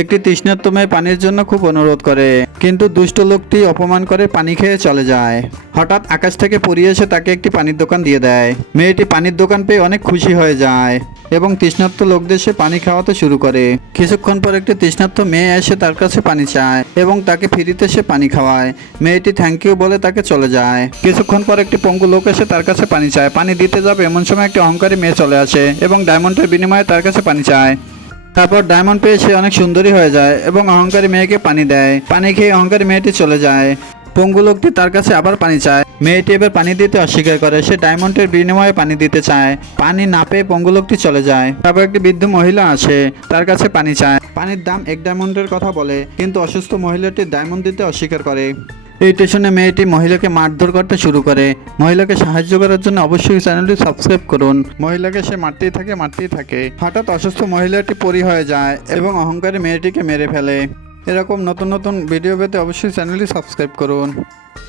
একটি তৃষ্ণার্ত মেয়ে পানির জন্য খুব অনুরোধ করে, কিন্তু দুষ্ট লোকটি অপমান করে পানি খেয়ে চলে যায়। হঠাৎ আকাশ থেকে পড়ে এসে তাকে একটি পানির দোকান দিয়ে দেয়। মেয়েটি পানির দোকান পেয়ে অনেক খুশি হয়ে যায় এবং তৃষ্ণার্ত লোকদের সে পানি খাওয়াতে শুরু করে। কিছুক্ষণ পর একটি তৃষ্ণার্ত মেয়ে এসে তার কাছে পানি চায় এবং তাকে ফ্রিতে সে পানি খাওয়ায়। মেয়েটি থ্যাংক ইউ বলে তাকে চলে যায়। কিছুক্ষণ পর একটি পঙ্গু লোক এসে তার কাছে পানি চায়। পানি দিতে যাবে এমন সময় একটি অহংকারী মেয়ে চলে আসে এবং ডায়মন্ডের বিনিময়ে তার কাছে পানি চায়। তারপর ডায়মন্ড পেয়ে সে অনেক সুন্দরী হয়ে যায় এবং অহংকারী মেয়েকে পানি দেয়। পানি খেয়ে অহংকারী মেয়েটি চলে যায়। পঙ্গু লোকটি তার কাছে আবার পানি চায়। মেয়েটি এবার পানি দিতে অস্বীকার করে। সে ডায়মন্ডের বিনিময়ে পানি দিতে চায়। পানি না পেয়ে পঙ্গু লোকটি চলে যায়। তারপর একটি বৃদ্ধ মহিলা আসে, তার কাছে পানি চায়। পানির দাম 1 ডায়মন্ডের কথা বলে, কিন্তু অসুস্থ মহিলাটি ডায়মন্ড দিতে অস্বীকার করে। এইটা শুনে মেয়েটি মহিলাকে মারধর করতে শুরু করে। মহিলাকে সাহায্য করার জন্য অবশ্যই চ্যানেলটি সাবস্ক্রাইব করুন। মহিলাকে সে মারতেই থাকে। হঠাৎ অসুস্থ মহিলাটি পরি হয়ে যায় এবং অহংকারী মেয়েটিকে মেরে ফেলে। এরকম নতুন নতুন ভিডিও পেতে অবশ্যই চ্যানেলটি সাবস্ক্রাইব করুন।